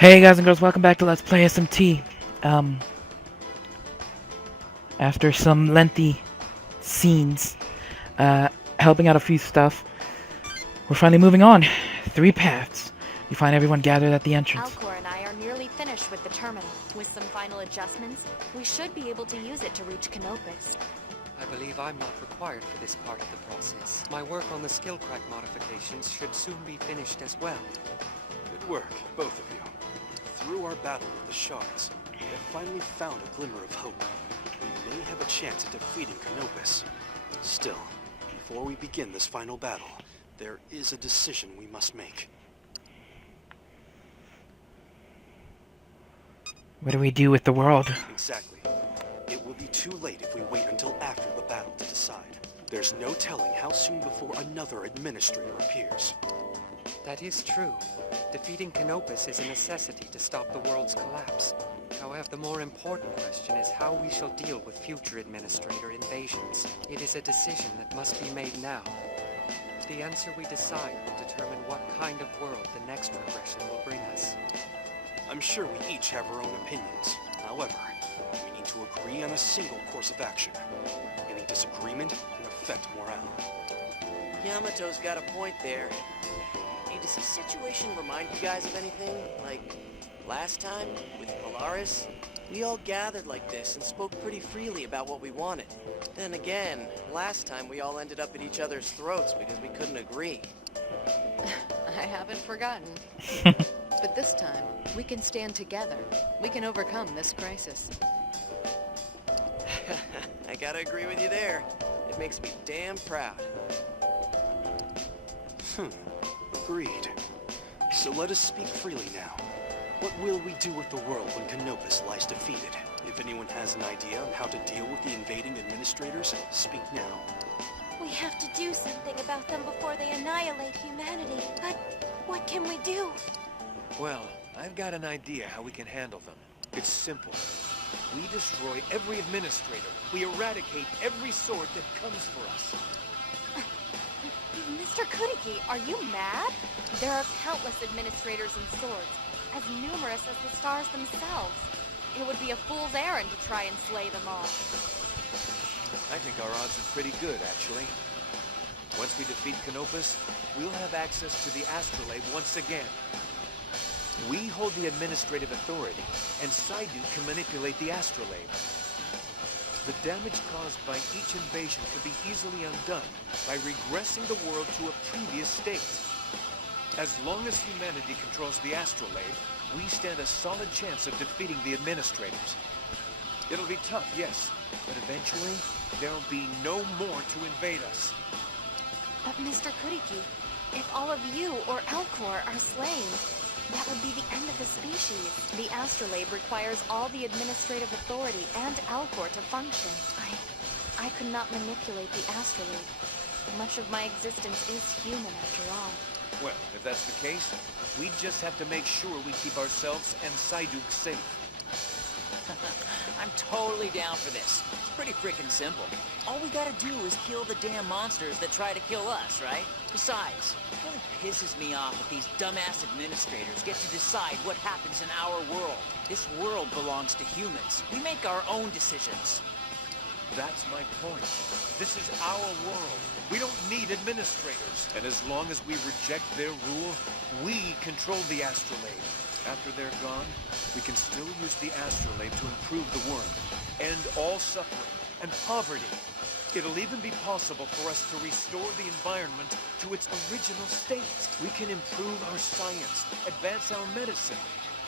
Hey guys and girls, welcome back to Let's Play SMT. After some lengthy scenes, helping out a few stuff, we're finally moving on. 3 paths. You find everyone gathered at the entrance. Alcor and I are nearly finished with the terminal. With some final adjustments, we should be able to use it to reach Canopus. I believe I'm not required for this part of the process. My work on the skill crack modifications should soon be finished as well. Good work, both of you. Through our battle with the shards, we have finally found a glimmer of hope. We may have a chance at defeating Canopus. Still, before we begin this final battle, there is a decision we must make. What do we do with the world? Exactly. It will be too late if we wait until after the battle to decide. There's no telling how soon before another administrator appears. That is true. Defeating Canopus is a necessity to stop the world's collapse. However, the more important question is how we shall deal with future administrator invasions. It is a decision that must be made now. The answer we decide will determine what kind of world the next regression will bring us. I'm sure we each have our own opinions. However, we need to agree on a single course of action. Any disagreement can affect morale. Yamato's got a point there. Hey, does this situation remind you guys of anything? Like, last time, with Polaris? We all gathered like this and spoke pretty freely about what we wanted. Then again, last time we all ended up at each other's throats because we couldn't agree. I haven't forgotten. But this time, we can stand together. We can overcome this crisis. I gotta agree with you there. It makes me damn proud. Agreed. So let us speak freely now. What will we do with the world when Canopus lies defeated? If anyone has an idea on how to deal with the invading administrators, speak now. We have to do something about them before they annihilate humanity. But what can we do? Well, I've got an idea how we can handle them. It's simple. We destroy every administrator. We eradicate every sword that comes for us. Mr. Kuriki, are you mad? There are countless administrators and swords, as numerous as the stars themselves. It would be a fool's errand to try and slay them all. I think our odds are pretty good, actually. Once we defeat Canopus, we'll have access to the astrolabe once again. We hold the administrative authority, and Saidu can manipulate the astrolabe. The damage caused by each invasion could be easily undone by regressing the world to a previous state. As long as humanity controls the astrolabe, we stand a solid chance of defeating the administrators. It'll be tough, yes, but eventually, there'll be no more to invade us. But Mr. Kuriki, if all of you or Alcor are slain, that would be the end of the species. The astrolabe requires all the administrative authority and Alcor to function. I could not manipulate the astrolabe. Much of my existence is human after all. Well, if that's the case, we just have to make sure we keep ourselves and Saiduk safe. I'm totally down for this. It's pretty freaking simple. All we gotta do is kill the damn monsters that try to kill us, right? Besides, it really pisses me off that these dumbass administrators get to decide what happens in our world. This world belongs to humans. We make our own decisions. That's my point. This is our world. We don't need administrators. And as long as we reject their rule, we control the astrolabe. After they're gone, we can still use the astrolabe to improve the world, end all suffering and poverty. It'll even be possible for us to restore the environment to its original state. We can improve our science, advance our medicine,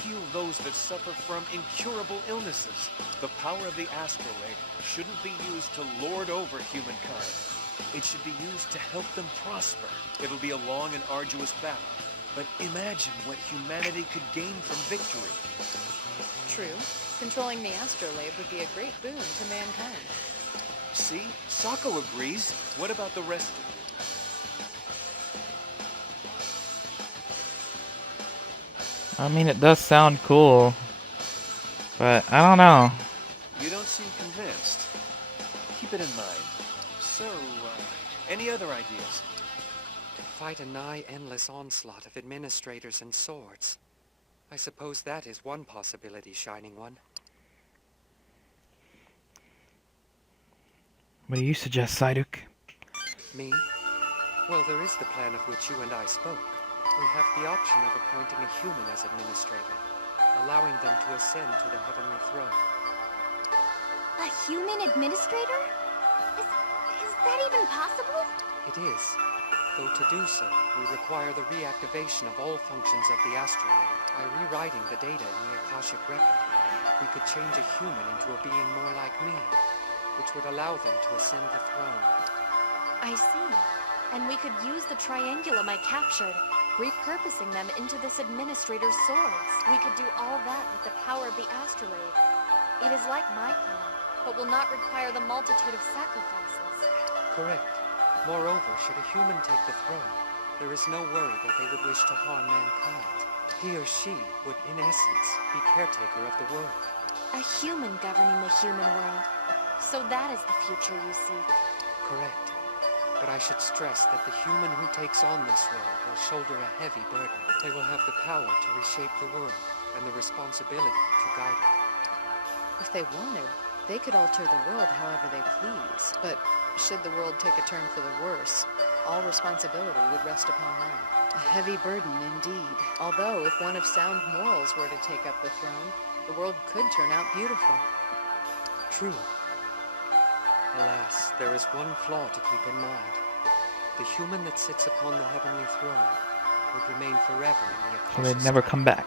heal those that suffer from incurable illnesses. The power of the astrolabe shouldn't be used to lord over humankind. It should be used to help them prosper. It'll be a long and arduous battle. But imagine what humanity could gain from victory. True. Controlling the astrolabe would be a great boon to mankind. See? Sako agrees. What about the rest of you? I mean, it does sound cool, but I don't know. You don't seem convinced. Keep it in mind. So, any other ideas? Fight a nigh-endless onslaught of administrators and swords. I suppose that is one possibility, Shining One. What do you suggest, Psyduck? Me? Well, there is the plan of which you and I spoke. We have the option of appointing a human as administrator, allowing them to ascend to the heavenly throne. A human administrator? Is that even possible? It is. Though to do so, we require the reactivation of all functions of the astrolabe. By rewriting the data in the Akashic record, we could change a human into a being more like me, which would allow them to ascend the throne. I see. And we could use the Triangulum I captured, repurposing them into this administrator's swords. We could do all that with the power of the astrolabe. It is like my plan, but will not require the multitude of sacrifices. Correct. Moreover, should a human take the throne, there is no worry that they would wish to harm mankind. He or she would, in essence, be caretaker of the world. A human governing the human world. So that is the future you seek. Correct. But I should stress that the human who takes on this role will shoulder a heavy burden. They will have the power to reshape the world and the responsibility to guide it. If they wanted, they could alter the world however they please. But should the world take a turn for the worse, all responsibility would rest upon them. A heavy burden indeed. Although, if one of sound morals were to take up the throne, the world could turn out beautiful. True. Alas, there is one flaw to keep in mind. The human that sits upon the heavenly throne would remain forever in the So Akashic they'd never sky. come back.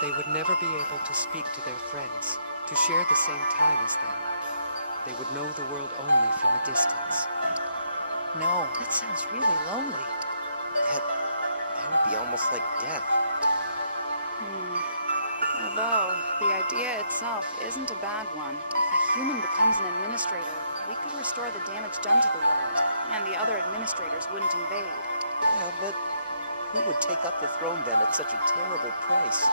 They would never be able to speak to their friends, to share the same time as them. They would know the world only from a distance. No, that sounds really lonely. That would be almost like death. Although, the idea itself isn't a bad one. If a human becomes an administrator, we could restore the damage done to the world, and the other administrators wouldn't invade. Yeah, but who would take up the throne then at such a terrible price?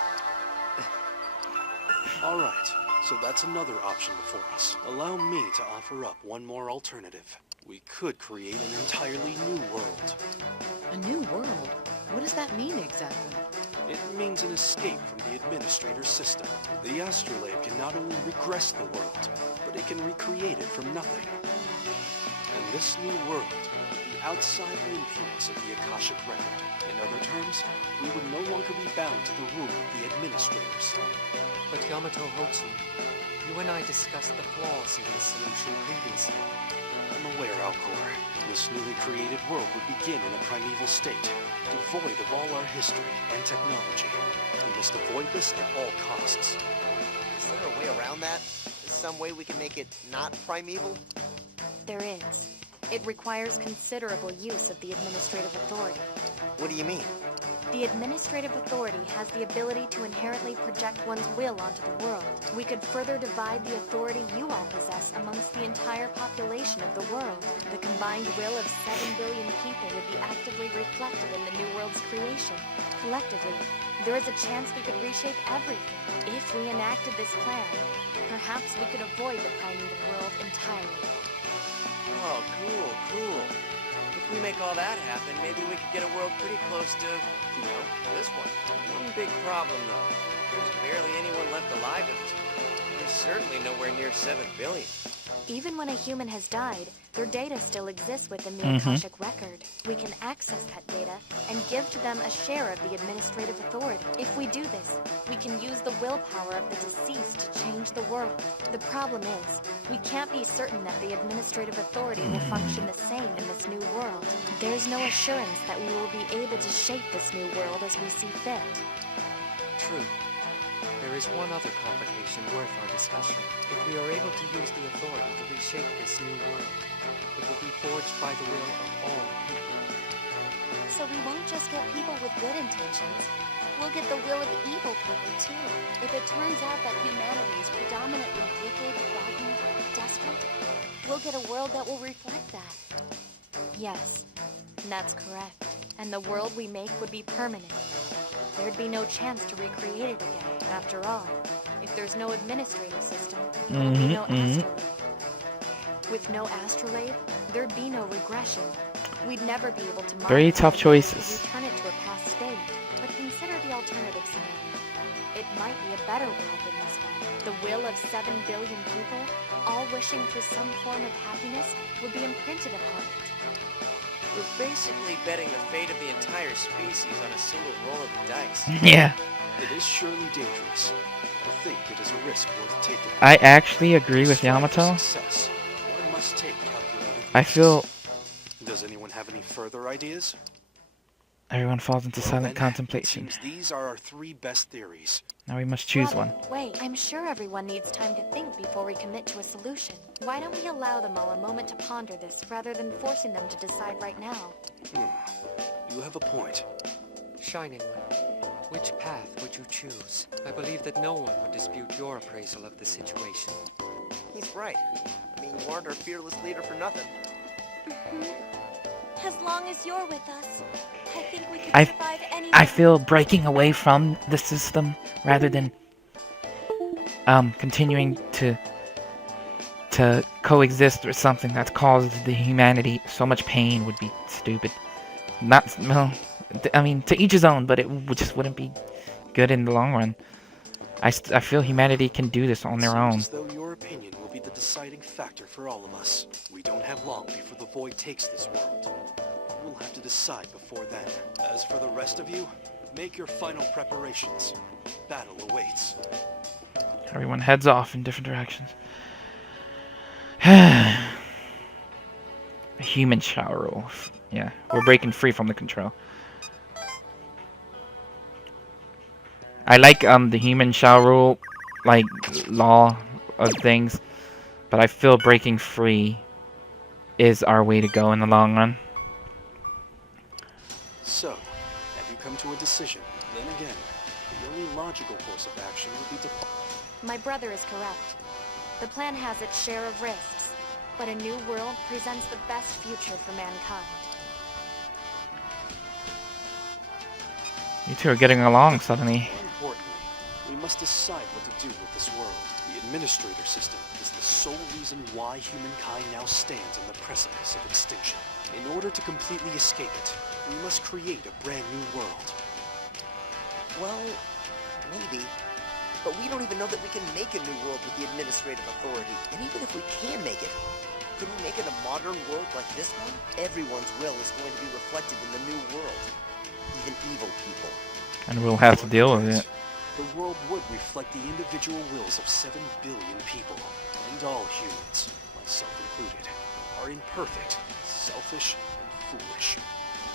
All right, so that's another option before us. Allow me to offer up one more alternative. We could create an entirely new world. A new world? What does that mean exactly? It means an escape from the administrator's system. The astrolabe can not only regress the world, but it can recreate it from nothing. And this new world would be outside the influence of the Akashic record. In other terms, we would no longer be bound to the rule of the administrators. But Yamato Hotsu, you and I discussed the flaws in this solution previously. I'm aware, Alcor. This newly created world would begin in a primeval state, devoid of all our history and technology. We must avoid this at all costs. Is there a way around that? Is some way we can make it not primeval? There is. It requires considerable use of the administrative authority. What do you mean? The administrative authority has the ability to inherently project one's will onto the world. We could further divide the authority you all possess amongst the entire population of the world. The combined will of 7 billion people would be actively reflected in the new world's creation. Collectively, there is a chance we could reshape everything. If we enacted this plan, perhaps we could avoid the primeval world entirely. Oh, cool. If we make all that happen, maybe we could get a world pretty close to, this one. One big problem, though. There's barely anyone left alive at this point. There's certainly nowhere near 7 billion. Even when a human has died, their data still exists within the Akashic record. We can access that data and give to them a share of the administrative authority. If we do this, we can use the willpower of the deceased to change the world. The problem is, we can't be certain that the administrative authority will function the same in this new world. There's no assurance that we will be able to shape this new world as we see fit. True. There is one other complication worth our discussion. If we are able to use the authority to reshape this new world, it will be forged by the will of all people. So we won't just get people with good intentions. We'll get the will of evil people, too. If it turns out that humanity is predominantly wicked, rotten, desperate, we'll get a world that will reflect that. Yes, that's correct. And the world we make would be permanent. There'd be no chance to recreate it again. After all, if there's no administrative system, there'll be no astrolabe. With no astrolabe, there'd be no regression. We'd never be able to Very modify tough the world choices. to return it to a past state. But consider the alternative scenario. might be a better world than this one. The will of 7 billion people, all wishing for some form of happiness, would be imprinted upon it. We're basically betting the fate of the entire species on a single roll of the dice. Yeah. It is surely dangerous. I think it is a risk worth taking. I actually agree with Strive for Yamato. success, one must take calculated I risks. feel Does anyone have any further ideas? everyone falls into Well, silent then, contemplation. It seems these are our 3 best theories. Now we must choose Brother, one. Wait, I'm sure everyone needs time to think before we commit to a solution. Why don't we allow them all a moment to ponder this rather than forcing them to decide right now? You have a point. Shining One, which path would you choose? I believe that no one would dispute your appraisal of the situation. He's right. I mean, you aren't our fearless leader for nothing. As long as you're with us, I think we can I- survive any I feel breaking away from the system rather than continuing to coexist with something that's caused the humanity so much pain would be stupid. Not well. I mean, to each his own, but it just wouldn't be good in the long run. I feel humanity can do this on their Seems own. as though your opinion will be the deciding factor for all of us. We don't have long before the Void takes this world. We'll have to decide before then. As for the rest of you, make your final preparations. Battle awaits. Everyone heads off in different directions. A human shower rule. Yeah, we're breaking free from the control. I like the human shall rule, like law of things, but I feel breaking free is our way to go in the long run. So, have you come to a decision? Then again, the only logical course of action would be to... My brother is correct. The plan has its share of risks, but a new world presents the best future for mankind. You two are getting along suddenly. More importantly, we must decide what to do with this world. The administrator system is the sole reason why humankind now stands on the precipice of extinction. In order to completely escape it, we must create a brand new world. Well, maybe. But we don't even know that we can make a new world with the administrative authority. And even if we can make it, could we make it a modern world like this one? Everyone's will is going to be reflected in the new world. Even evil people. And we'll have to deal with it. The world would reflect the individual wills of 7 billion people. And all humans, myself included, are imperfect, selfish, and foolish.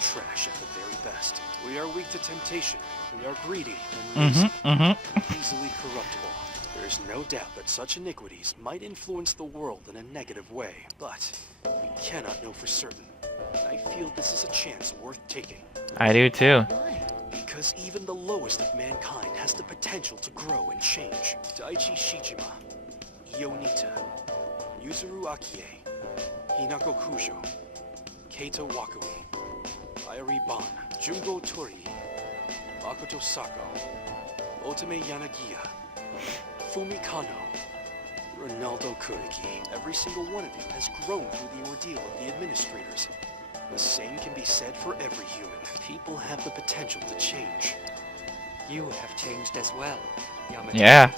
Trash at the very best. We are weak to temptation. We are greedy and lazy, and easily corruptible. There is no doubt that such iniquities might influence the world in a negative way, but we cannot know for certain. I feel this is a chance worth taking. I do too. Why? Because even the lowest of mankind has the potential to grow and change. Daichi Shijima, Ionita, Yuzuru Akie, Hinako Kujo, Keito Wakui, Ayari Ban, Jungo Torii, Makoto Sako, Otome Yanagiya, Fumi Kano, Ronaldo Kuriki. Every single one of you has grown through the ordeal of the administrators. The same can be said for every human. People have the potential to change. You have changed as well, Yamato. Yeah.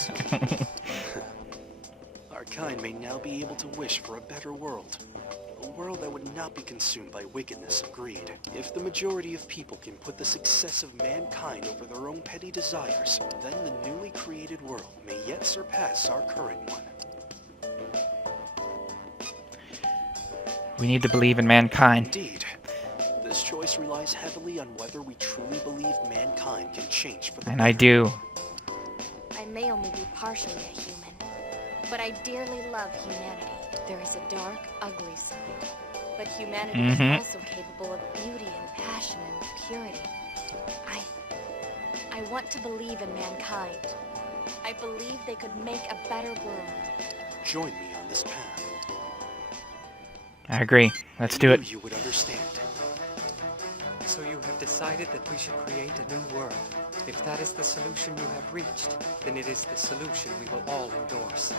Our kind may now be able to wish for a better world. A world that would not be consumed by wickedness and greed. If the majority of people can put the success of mankind over their own petty desires, then the newly created world may yet surpass our current one. We need to believe in mankind. Indeed. This choice relies heavily on whether we truly believe mankind can change for the And I do. I may only be partially a human, but I dearly love humanity. There is a dark, ugly side, but humanity is also capable of beauty and passion and purity. I want to believe in mankind. I believe they could make a better world. Join me on this path. I agree. Let's do I it. knew you would understand. So you have decided that we should create a new world. If that is the solution you have reached, then it is the solution we will all endorse.